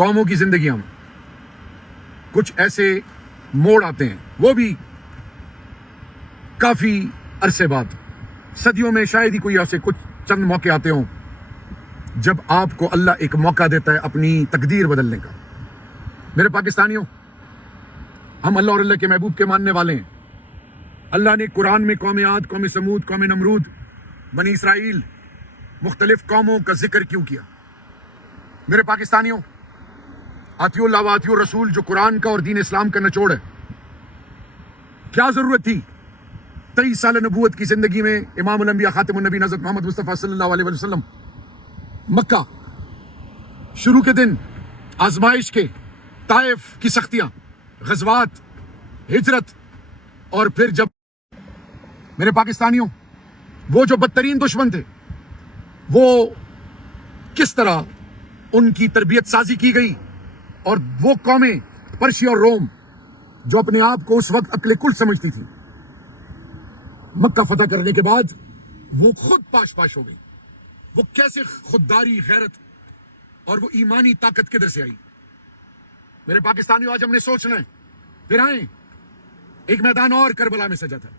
قوموں کی زندگیوں میں کچھ ایسے موڑ آتے ہیں، وہ بھی کافی عرصے بعد، صدیوں میں شاید ہی کوئی ایسے کچھ چند موقع آتے ہوں جب آپ کو اللہ ایک موقع دیتا ہے اپنی تقدیر بدلنے کا۔ میرے پاکستانیوں، ہم اللہ اور اللہ کے محبوب کے ماننے والے ہیں۔ اللہ نے قرآن میں قوم عاد، قوم سمود، قوم نمرود، بنی اسرائیل، مختلف قوموں کا ذکر کیوں کیا؟ میرے پاکستانیوں، آتیو اللہ و آتیو الرسول جو قرآن کا اور دین اسلام کا نچوڑ ہے، کیا ضرورت تھی 23 سال نبوت کی زندگی میں امام الانبیاء خاتم النبی حضرت محمد مصطفیٰ صلی اللہ علیہ وسلم مکہ شروع کے دن، آزمائش کے، طائف کی سختیاں، غزوات، ہجرت، اور پھر جب میرے پاکستانیوں وہ جو بدترین دشمن تھے وہ کس طرح ان کی تربیت سازی کی گئی، اور وہ قومیں پرشیا اور روم جو اپنے آپ کو اس وقت عقل کل سمجھتی تھی، مکہ فتح کرنے کے بعد وہ خود پاش پاش ہو گئی۔ وہ کیسے خودداری، غیرت اور وہ ایمانی طاقت کدھر سے آئی؟ میرے پاکستانیوں، آج ہم نے سوچنا ہے، پھر آئیں، ایک میدان اور کربلا میں سجا تھا،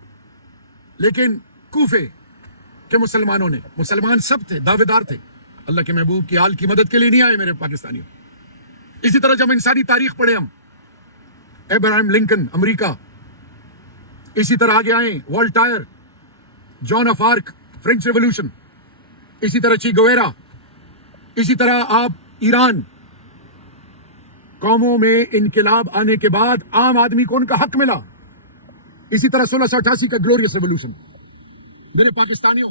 لیکن کوفے کے مسلمانوں نے، مسلمان سب تھے، دعوے دار تھے، اللہ کے محبوب کی آل کی مدد کے لیے نہیں آئے میرے پاکستانیوں۔ اسی طرح جب انسانی تاریخ پڑھیں ہم، ابراہیم لنکن امریکہ، اسی طرح آگے آئیں والٹائر، جان آف آرک، فرینچ ریولوشن، اسی طرح چی گویرا، اسی طرح آپ ایران، قوموں میں انقلاب آنے کے بعد عام آدمی کو ان کا حق ملا، اسی طرح 1688 کا گلوریس ریولوشن۔ میرے پاکستانیوں،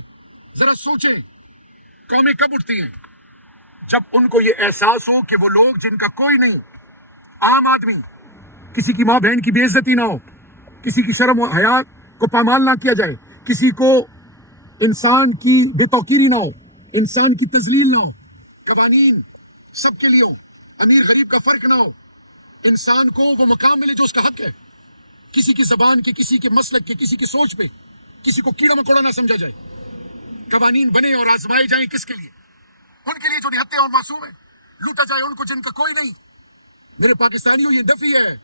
ذرا سوچیں، قومیں کب اٹھتی ہیں؟ جب ان کو یہ احساس ہو کہ وہ لوگ جن کا کوئی نہیں، عام آدمی، کسی کی ماں بہن کی بے عزتی نہ ہو، کسی کی شرم و حیا کو پامال نہ کیا جائے، کسی کو انسان کی بے توقیری نہ ہو، انسان کی تذلیل نہ ہو، قوانین سب کے لیے ہو، امیر غریب کا فرق نہ ہو، انسان کو وہ مقام ملے جو اس کا حق ہے، کسی کی زبان کی، کسی کے مسلک کے، کسی کی سوچ پہ کسی کو کیڑا مکوڑا نہ سمجھا جائے، قوانین بنے اور آزمائے جائیں، کس کے لیے؟ ان کے لیے جو نہتے اور معصوم ہیں، لوٹا جائے ان کو جن کا کوئی نہیں۔ میرے پاکستانیوں، یہ نفی ہے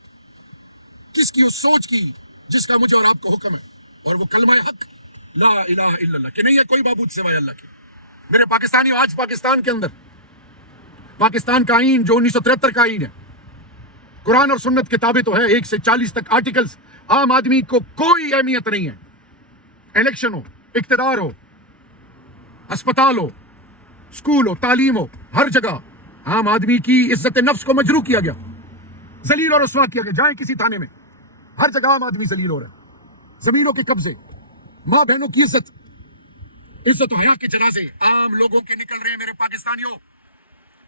کس کی؟ اس سوچ کی جس کا مجھے اور آپ کو حکم ہے، اور وہ کلمہ حق لا الہ الا اللہ کہ نہیں ہے کوئی معبود سوائے اللہ کے۔ میرے پاکستانیوں، آج پاکستان کے اندر پاکستان کا آئین جو 1973 کا آئین ہے، قرآن اور سنت کتابیں تو ہے 1 سے 40 تک آرٹیکلز، عام آدمی کو کوئی اہمیت نہیں ہے۔ الیکشن ہو، اقتدار ہو، ہسپتال ہو، اسکول ہو، تعلیم ہو، ہر جگہ عام آدمی کی عزت نفس کو مجروح کیا گیا، ذلیل اور رسوا کیا گیا۔ جائیں کسی تھانے میں، ہر جگہ عام آدمی ذلیل ہو رہا ہے، زمینوں کے قبضے، ماں بہنوں کی عزت و حیا کے جنازے عام لوگوں کے نکل رہے ہیں میرے پاکستانیوں۔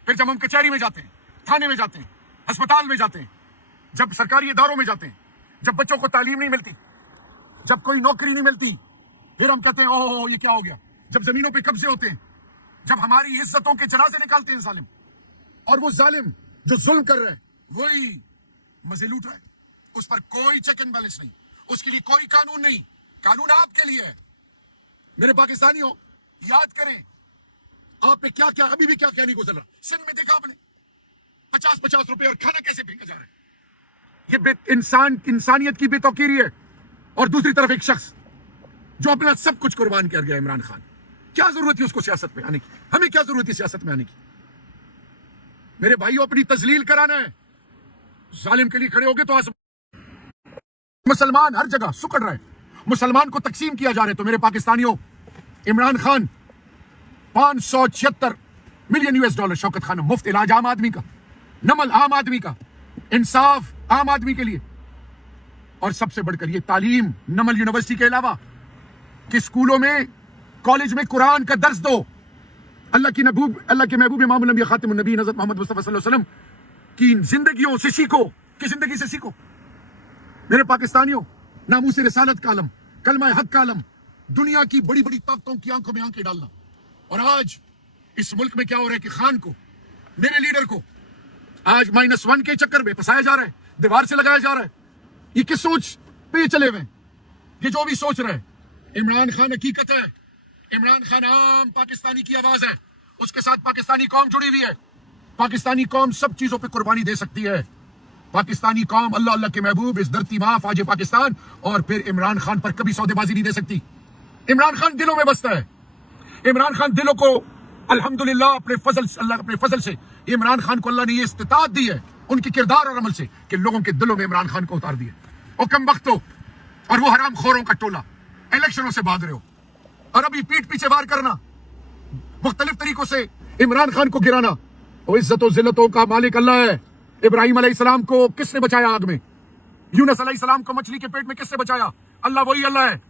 پھر جب ہم کچہری میں جاتے ہیں، تھانے میں جاتے ہیں، ہسپتال میں جاتے ہیں، جب سرکاری اداروں میں جاتے ہیں، جب بچوں کو تعلیم نہیں ملتی، جب کوئی نوکری نہیں ملتی، پھر ہم کہتے ہیں اوہ یہ کیا ہو گیا۔ جب زمینوں پہ قبضے ہوتے ہیں، جب ہماری عزتوں کے جنازے نکالتے ہیں ظالم، اور وہ ظالم جو ظلم کر رہا ہے وہی مزے لوٹ رہا ہے، اس پر کوئی چیک اینڈ بیلنس نہیں، اس کے لیے کوئی قانون نہیں، قانون آپ کے لیے ہے۔ میرے پاکستانیوں، یاد کریں آپ پہ کیا کیا ابھی بھی کیا کیا نہیں گزر رہا۔ سندھ میں دیکھا آپ نے 50-50 روپے اور کھانا کیسے پھینکا جا رہا ہے۔ یہ انسانیت کی بے توقیری ہے۔ اور دوسری طرف ایک شخص جو اپنا سب کچھ قربان کر گیا، عمران خان، کیا ضرورت تھی اس کو سیاست میں آنے کی؟ ہمیں کیا ضرورت تھی سیاست میں آنے کی؟ میرے بھائیوں، اپنی تذلیل کرانا ہے، ظالم کے لیے کھڑے ہوگے تو مسلمان ہر جگہ سکڑ رہے، مسلمان کو تقسیم کیا جا رہا ہے۔ تو میرے پاکستانیوں، عمران خان 576 ملین $، شوکت خانم مفت علاج عام آدمی کا، نمل عام آدمی کا، انصاف عام آدمی کے لیے، اور سب سے بڑھ کر یہ تعلیم نمل یونیورسٹی کے علاوہ کہ اسکولوں میں، کالج میں قرآن کا درس دو، اللہ کے محبوب امام الانبیاء خاتم النبی حضرت محمد مصطفیٰ صلی اللہ علیہ وسلم کی زندگیوں سے سیکھو، کی زندگی سے سیکھو۔ میرے پاکستانیوں، ناموس رسالت کا علم، کلمہ حق کا علم، دنیا کی بڑی بڑی طاقتوں کی آنکھوں میں آنکھیں ڈالنا، اور آج اس ملک میں کیا ہو رہا ہے کہ خان کو، میرے لیڈر کو آج -1 کے چکر میں پھنسایا جا رہا ہے، دیوار سے لگایا جا رہا ہے۔ یہ کس سوچ پہ چلے ہوئے؟ یہ جو بھی سوچ رہے ہیں، عمران خان حقیقت ہے، عمران خان عام پاکستانی کی آواز ہے، اس کے ساتھ پاکستانی قوم جڑی ہوئی ہے، पाकिस्तानी कौम सब चीजों पे कुर्बानी दे सकती है। पाकिस्तानी कौम अल्लाह अल्लाह के महबूब, इस धरती माँ फाज पाकिस्तान और फिर इमरान खान पर कभी सौदेबाजी नहीं दे सकती। इमरान खान दिलों में बसता है। इमरान खान दिलों को अल्हम्दुलिल्लाह अपने फजल से इमरान खान को अल्लाह ने ये इस्तिताअत दी है उनके किरदार और अमल से कि लोगों के दिलों में इमरान खान को उतार दिए। और कम वक्तों और वो हराम खोरों का टोला इलेक्शनों से भाग रहे हो और अभी पीठ पीछे वार करना, मुख्तलिफ तरीकों से इमरान खान को गिराना। और इज्जतों जिल्लतों का मालिक अल्लाह है। इब्राहिम अलैहिस्सलाम को किसने बचाया आग में? यूनुस अलैहिस्सलाम को मछली के पेट में किसने बचाया? अल्लाह, वही अल्लाह है।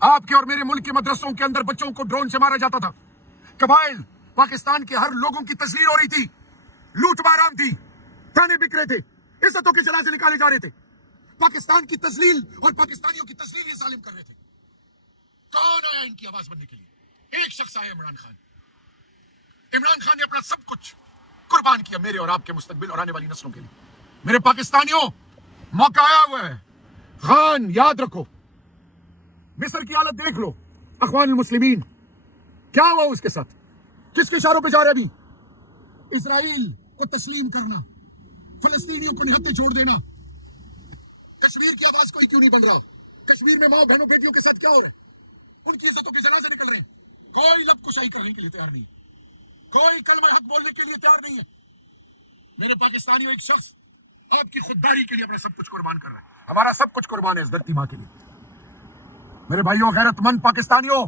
आपके और मेरे मुल्क के मदरसों के अंदर बच्चों को ड्रोन से मारा जाता था। कबाइल पाकिस्तान के हर लोगों की तस्लील हो रही थी, लूट माराम थी, थाने बिक रहे थे, इज्जतों के जनाजे निकाले जा रहे थे। पाकिस्तान की तस्लील और पाकिस्तानियों की तस्लील ये जालिम कर रहे थे। कौन आया इनकी आवाज बनने के लिए? एक शख्स आया, इमरान खान। इमरान खान ने अपना सब कुछ कुर्बान किया मेरे और आपके मुस्तकबिल और आने वाली नस्लों के लिए। मेरे पाकिस्तानियों, मौका आया हुआ है। खान याद रखो, मिस्र की हालत देख लो, अखवान मुस्लिमीन क्या हुआ उसके साथ, किसके इशारों पे जा रहे अभी? इजराइल को तस्लीम करना, फलस्तीनियों को निहत्थे छोड़ देना। कश्मीर की आवाज कोई क्यों नहीं बन रहा? कश्मीर में माँ बहनों बेटियों के साथ क्या हो रहा है? उनकी इज्जतों के जनाजे निकल रहे हैं। कोई लब कुशाई करने के लिए तैयार नहीं, कोई कलमा हक बोलने के लिए तैयार नहीं है। मेरे पाकिस्तानियों, एक शख्स आपकी खुददारी के लिए अपना सब कुछ कुर्बान कर रहा है। हमारा सब कुछ कुर्बान है इस धरती माँ के लिए। मेरे भाइयों, गैरतमंद पाकिस्तानियों,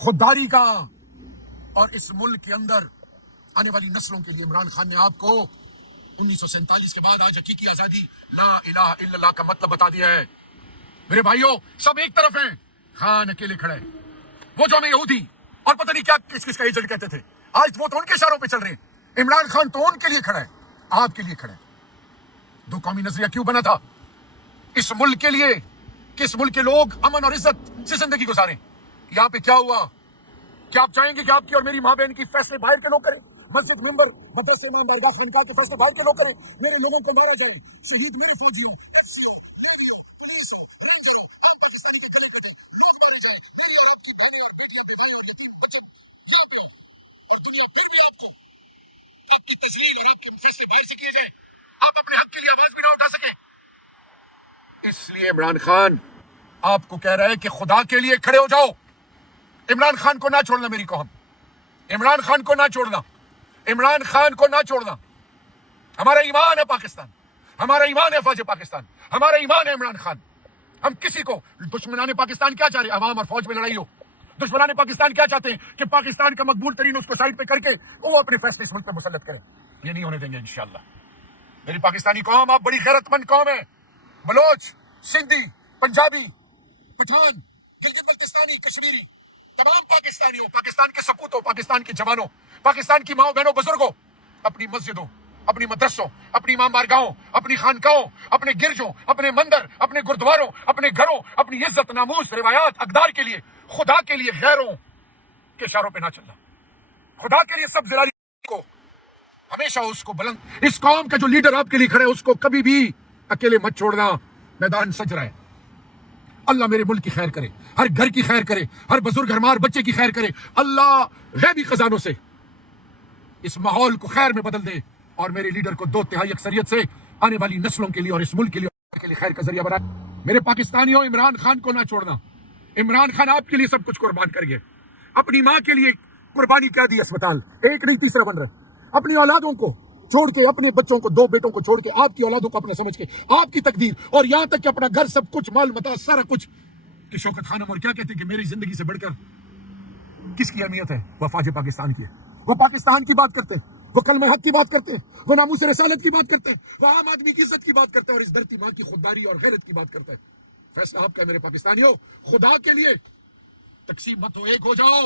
खुददारी का और इस मुल्क के अंदर आने वाली नस्लों के लिए इमरान खान ने आपको 1947 के बाद आज हकीकी आजादी ला इलाहा इल्लल्लाह का मतलब बता दिया है। मेरे भाइयों, सब एक तरफ हैं, खान अकेले खड़े हैं। वो जो हमें यहूदी और पता नहीं क्या किस किस का एजेंट कहते थे, आज वो तो उनके इशारों पे चल रहे हैं। इमरान खान तो उनके लिए खड़ा है, आपके लिए खड़ा है। दो कौमी नजरिया क्यों बना था? इस मुल्क के लिए कि इस मुल्क के लोग अमन और इज्जत से जिंदगी गुजारें। यहाँ पे क्या हुआ? क्या आप चाहेंगे कि आपकी और मेरी माँ बहन की फैसले बाहर के लोग करें? मस्जिद मिंबर मदरसे में बारगाह खानकाह के फैसले बाहर के लोग करें? मेरे लोगों को मारा जाए, शहीद मेरे फौजी हैं, और दुनिया फिर भी आपको आपकी तस्लील और आपके फैसले बाहर से किए जाए, आप अपने हक के लिए आवाज भी ना उठा सके। इसलिए इमरान खान आपको कह रहा है कि खुदा के लिए खड़े हो जाओ। इमरान खान को ना छोड़ना मेरी कौम, इमरान खान को ना छोड़ना, इमरान खान को ना छोड़ना। हमारा ईमान है पाकिस्तान, हमारा ईमान है फौज पाकिस्तान, हमारा ईमान है इमरान खान। हम किसी को, दुश्मनाने पाकिस्तान क्या चाह रहे? अवाम और फौज में लड़ाई हो। दुश्मनाने पाकिस्तान क्या चाहते हैं? कि पाकिस्तान का मकबूल तरीन उसको साइड पे करके वो अपने फैसले इस मुल्क पे मुसल्लत करें। ये नहीं होने देंगे इंशाअल्लाह। मेरी पाकिस्तानी कौम, आप बड़ी गैरतमंद कौम है। बलोच, सिंधी, पंजाबी, पठान, गिलगित बल्तिस्तानी, कश्मीरी, तमाम पाकिस्तानियों, पाकिस्तान के सपूतों, पाकिस्तान के जवानों, पाकिस्तान की माओ बहनों, बुजुर्गों, अपनी मस्जिदों, अपनी मदरसों, अपनी इमाम बारगाहों, अपनी खानकाहों, अपने गिरजों, अपने मंदिर, अपने गुरुद्वारों, अपने घरों, अपनी इज्जत, नामूस, रिवायात, अकदार के लिए, खुदा के लिए गैरों के इशारों पे ना चलना। खुदा के लिए सब जिलाली को हमेशा उसको बुलंद, इस कौम का जो लीडर आपके लिए खड़े उसको कभी भी अकेले मत छोड़ना। मैदान सज रहा है। अल्लाह मेरे मुल्क की खैर करे, हर घर की खैर करे, हर बुजुर्ग हर बच्चे की खैर करे। अल्लाह गैबी खजानों से इस माहौल को खैर में बदल दे और मेरे लीडर को 2/3 अक्सरियत से आने वाली नस्लों के लिए और इस मुल्क के लिए खैर का जरिया बनाए। मेरे पाकिस्तानियों, इमरान खान को ना छोड़ना। इमरान खान आपके लिए सब कुछ कुर्बान कर गए। अपनी माँ के लिए कुर्बानी क्या दी? अस्पताल एक नहीं तीसरा बन रहा। अपनी औलादों को छोड़ के, अपने बच्चों को, 2 बेटों को छोड़ के, आपकी औलादों को अपना समझ के, आपकी तकदीर और यहां तक कि अपना घर, सब कुछ, माल मता, सारा कुछ कि शौकत खानम और क्या कहते हैं कि मेरी जिंदगी से बढ़कर किसकी अहमियत है? वह फौज पाकिस्तान की है। वो पाकिस्तान की बात करते हैं, वो कलमे हक की बात करते हैं, वो नामूस रसालत की बात करते हैं, वो आम आदमी की इज्जत की बात करते हैं और इस धरती माँ की खुददारी और गैरत की बात करते हैं। फैसला आपका मेरे पाकिस्तानियों, खुदा के लिए तकसीम मत हो, एक हो जाओ।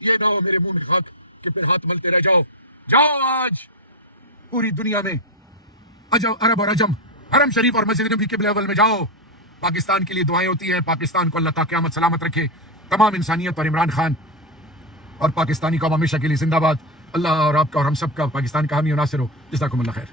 ये ना हो मेरे मुंह में हाथ कि फिर हाथ मलते रह जाओ। जाओ आज पूरी दुनिया में अरब और अजम, हरम शरीफ और मस्जिद नबी क़िबला अव्वल में जाओ। पाकिस्तान के लिए दुआएं होती हैं। पाकिस्तान को अल्लाह ताला क़यामत सलामत रखे। तमाम इंसानियत और इमरान खान और पाकिस्तानी कौम हमेशा के लिए जिंदाबाद। अल्लाह और आपका और हम सबका पाकिस्तान का हामी और नासिर हो। जज़ाकुमुल्लाह खैर।